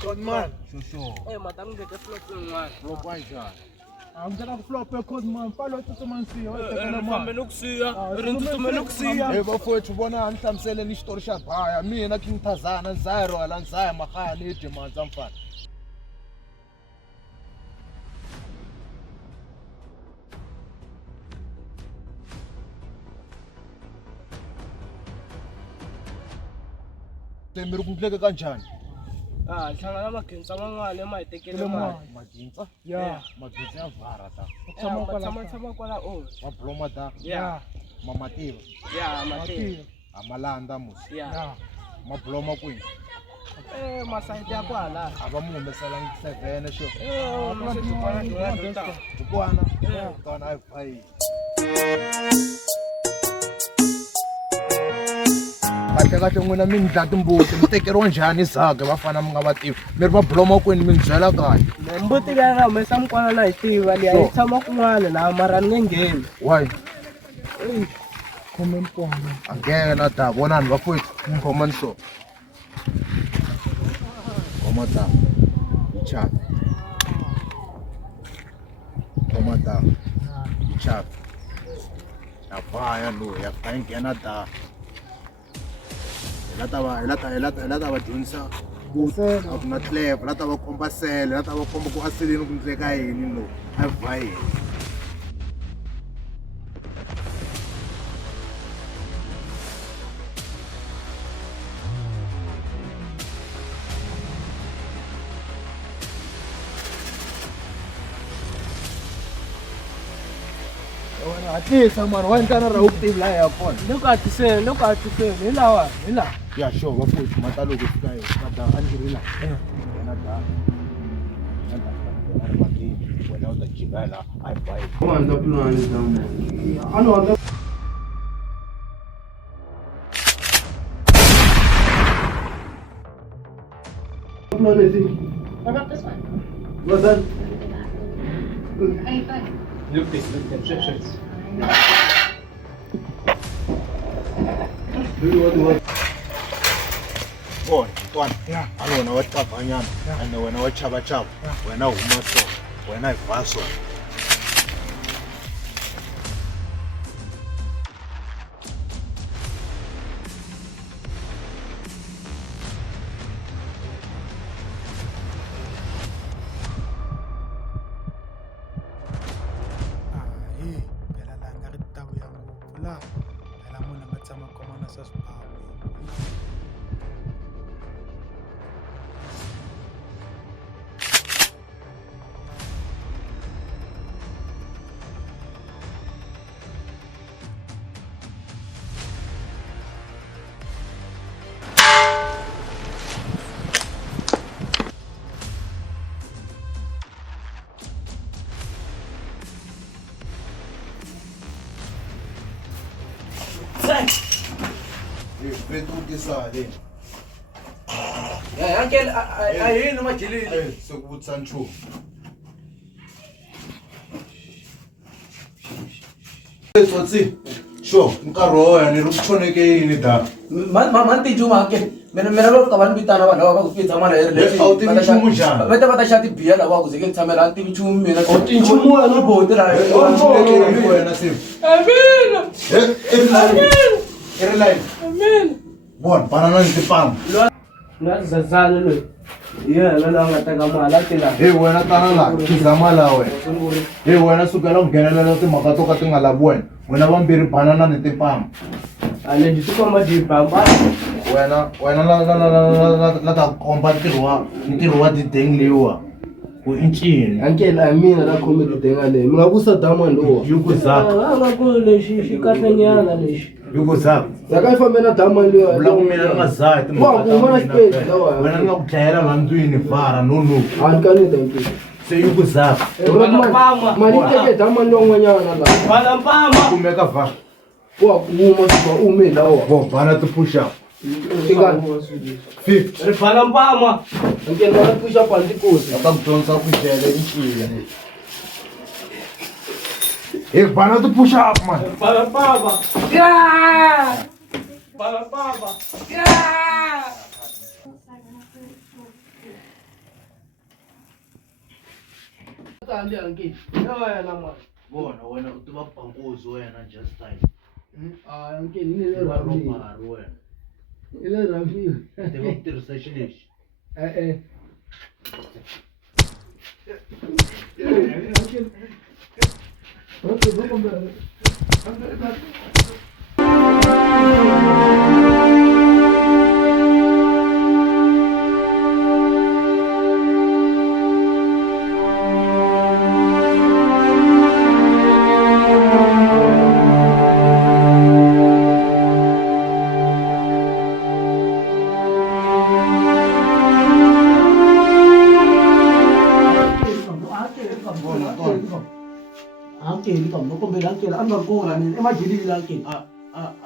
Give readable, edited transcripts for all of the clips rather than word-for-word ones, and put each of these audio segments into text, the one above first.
Code man. Shusho. Madam ngeke flop yin'wana. Flop kanjani? Angitshela ku-flop code man. Palo tsutsuma nsiya. Fambe nokusiya. Rintsutsume nokusiya. Hey bafowethu bona nihlamuseleni xitori xa bhaya mina King Thazana ndizaya rhwala ndizaya makaya ni dye mandza mfana. Mi ri ku endleke kanjani? Hlangana magintsa man'wana ema hi tekele mali. Magintsa? Ya. Magintsa ya vhara ta. Tshama kwala Mabloma ta. Ya. Mamativa. Ya, Mativa. Amalanda musi. Ya. Mabloma kwini. Masayiti ya kwala. Ava mu humesela 7 xo. Ukwana? Ukwana ayi phayi. Kahle n'wina mi ndla timbuti mi tekeriwa njhani zake vafana mi nga va tivi mi ri va buloma kwini mi byela kahle mbuti leyi nga humesa mikwala na hi tiva leyi yi tshama kun'wana laha mara ni nge ngheni why khome mpona a nghena ta vonani vafowethu khomani so khoma ta chapa khoma ta chapa ya bhaya loyi ya fa nghena ta lata va dyondzisa ku a ku na clever lata va komba sele lata va komba ku aseleni ku endleka yini no a va yini hatlisa mani wa ndlana ra ukutivi laha ya kona loko hatiseni hi lawa hi laha ya sure vafowethu mata loko fika hi kada a ndzi ri laha yena da wena u ta jika laha a hi bayi wanda pulani zamu ano wanda pulani zi What about this one? what's that How you find? Look this, shit. bona ntwana ani wena wa tabanyana ande wena wa chava chava wena huma so wena hi va so Sale. Ya, uncle, ayini majilile. Sokubutsa nchumu. Tsotsi. Sure, nkarhi wo wena ni ri ku choneke yini da? Man tijuma uncle. Mina lo ka vanhu vitana vanhu lava va ku pizza mara hi a wu tivi nchumu njhani? Va ta xati biya lava ku zeke tshamela a tivi nchumu mina. A wu tivi nchumu wena? Boti ra U choneke yini wena Sim? amina I ri live. amina Bona banana ni tipanga. na zazana loyi yena la nga teka mali a tila Hey wena tana la khizama la wena. Hey wena sukela ku nghenelela timhaka to ka ti nga lavi wena. Wena vambirhi banana ni timpama. ale ndzi tikomba dibamba Wena la ta komba ntirho wa dideng leyiwa ku i ncini. ankele amina la khome tidenga leyi mi nga ku sadama lowa Yuku zako. a nga ku lexi xi kahlenyana lexi Yuku zako. yaka yi fambe na dama leyi Vula ku mina ni nga zahi Wa ku huma na xipedi lawa. wena ni nga ku dlayela la ndlwini vhara no a ni kaneta nkile se yuku zako. mali teke dama lon'wanyana la Mpama. Kumeka vhara. wa ku huma suka ume lawa Bo bana ti push up. tingani 50. Rivala mpama. ankele na puxa panti kosi Ta ku dyondza ku dlayela i ncini. Hey bana ti push up man. Rivala mpama. Ya! Rivala mpama. Ya! Kanti uncle. Yena mwana. Bona wena uthi babhankuzi wena just time. Ah uncle ni le Wa rami. robari wena. Ile rami. Te va tirhisa xilexi. Okay, vamos ver. Uncle, kamu kombela uncle, anga kola ni emajilile uncle.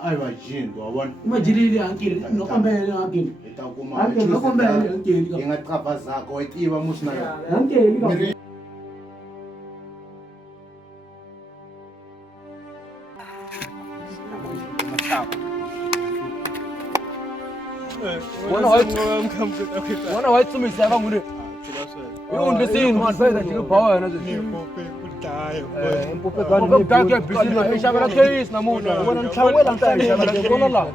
Ai va jinto wabona. Emajilile uncle, no kombela uncle. Eta kuma. Uncle, no kombela uncle. Ingaqapha zakho wayitiva musina yona. Uncle, kamu. Wana wayitsumisa abangule. Undisini man, fayda njike power nazo. Mpuphe business eshabela case namuhla. Wena ngihlawela mhlawumbe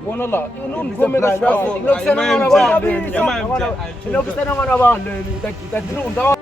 bona la. Unomkhomela shaka. Inokusena ngona abantu. Inokusena ngona abantu. Ngitadina undawo.